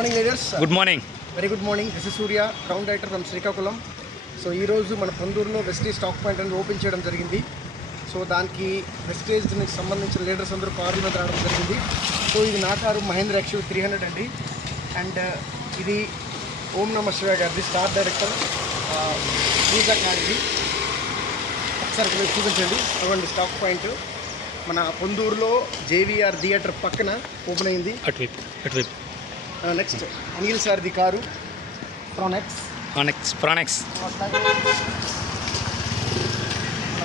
Morning leaders. Good morning. Very good morning. This is Surya, ground writer from Srikakulam. So ఈరోజు మన పొందూరులో wastage stock point అనేది open చేయడం జరిగింది. So దానికి వెస్టేజ్కి సంబంధించిన లీడర్స్ అందరూ కార్ల మీద రావడం జరిగింది. సో ఇది నా కారు మహేంద్ర XUV 300 అండి. అండ్ ఇది ఓం నమ శివాయ గారిది, స్టార్ డైరెక్టర్ పూజా గారిది. ఒకసారి మీరు చూపించండి. అవ్వండి స్టాక్ పాయింట్ మన పొందూరులో JVR థియేటర్ పక్కన ఓపెన్ అయింది. నెక్స్ట్ అనిల్ సార్ది కారు ప్రానెక్స్.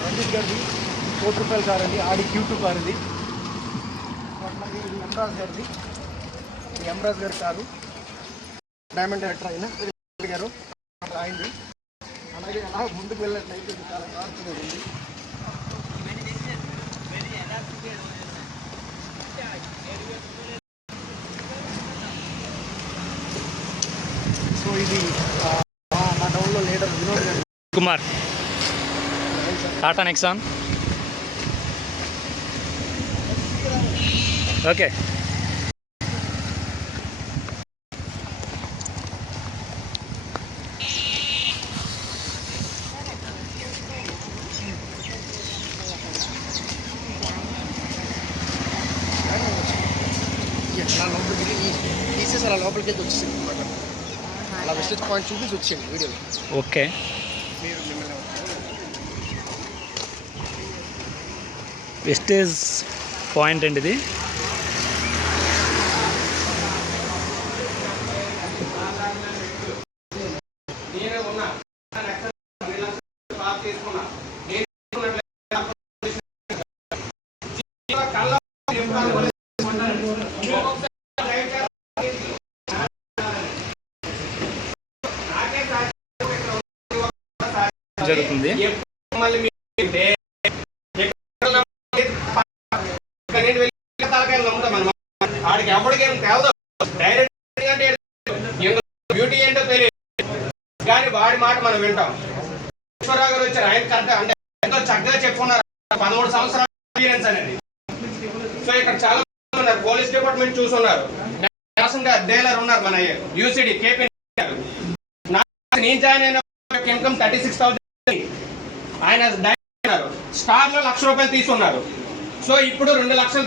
రంజిత్ గారిది ₹1,00,000 కార్ అండి, ఆడి Q2 కార్ ఇది. అట్లాగే ఇది యమరాజ్ గారిది, యమరాజ్ గారి కారు, డైమండ్ డైరెక్టర్ అయిన గారు అయింది. అలాగే అలా ముందుకు వెళ్ళినట్లయితే ఇది చాలా కార్స్ ఉంది. సో ఇది మా టౌన్లో లీడర్ వినోద్ గారు కుమార్, టాటా నెక్సాన్. ఓకే, అలా లోపలికి వెళ్ళి తీసేసి అలా లోపలికి వెళ్ళి వచ్చేసింది అనమాట. అలా వెస్టేజ్ పాయింట్ చూపించి వచ్చేయండి వీడియోలో. ఓకే. మీరు మిమ్మల్ని వెస్టేజ్ పాయింట్ అండి ఇది. జరుగుతుంది. ఆడికి ఎప్పటికేం తేవదు, బ్యూటీ ఏంటో తెలియదు కానీ వాడి మాట మనం వింటాం. ఈశ్వరరావు గారు వచ్చారు, ఆయన కరెక్ట్ అంటే ఎంతో చక్కగా చెప్పుకున్నారు 13 సంవత్సరాల ఎక్స్పీరియన్స్ అనేది. సో ఇక్కడ చాలా మంది ఉన్నారు, పోలీస్ డిపార్ట్మెంట్ చూసున్నారు, డీలర్ ఉన్నారు, మన UCD KP. నేను జాయిన్ అయిన ఇన్కమ్ 36,000, ఆయన స్టార్ లో ₹1,00,000 తీసుకున్నారు. సో ఇప్పుడు 2 లక్షలు